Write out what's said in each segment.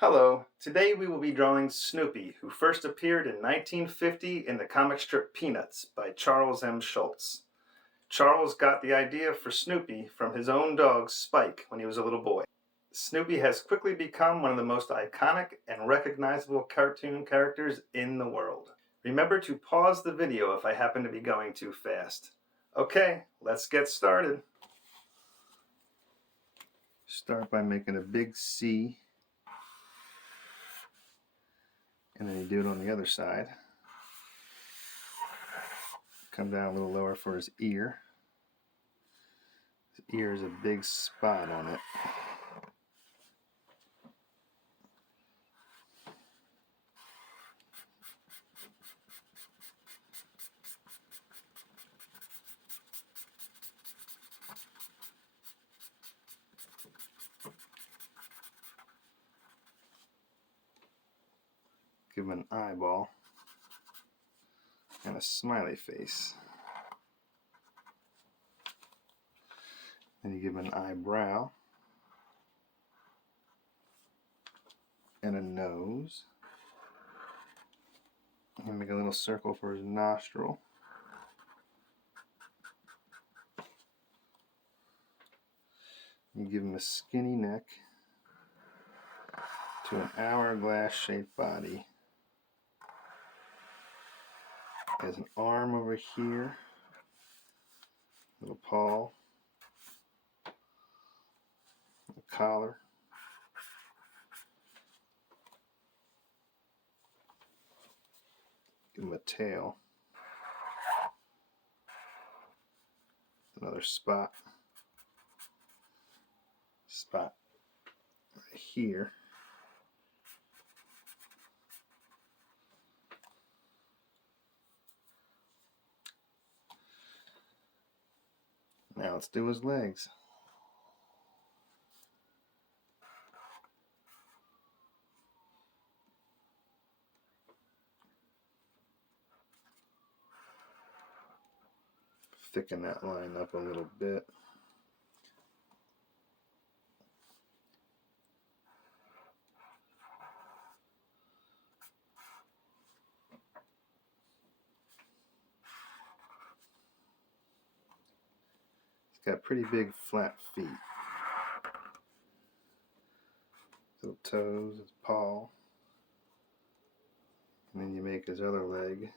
Hello, today we will be drawing Snoopy, who first appeared in 1950 in the comic strip Peanuts by Charles M. Schulz. Charles got the idea for Snoopy from his own dog Spike when he was a little boy. Snoopy has quickly become one of the most iconic and recognizable cartoon characters in the world. Remember to pause the video if I happen to be going too fast. Okay, let's get started. Start by making a big C. And then you do it on the other side. Come down a little lower for his ear. His ear is a big spot on it. Give him an eyeball and a smiley face. Then you give him an eyebrow and a nose. And make a little circle for his nostril. You give him a skinny neck to an hourglass shaped body. He has an arm over here, little paw, a collar, give him a tail, another spot right here. Now let's do his legs. Thicken that line up a little bit. He's got pretty big flat feet. Little toes, his paw. And then you make his other leg.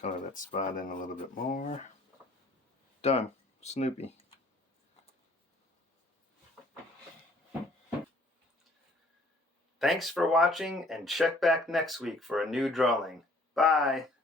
Color that spot in a little bit more. Done. Snoopy. Thanks for watching, and check back next week for a new drawing. Bye!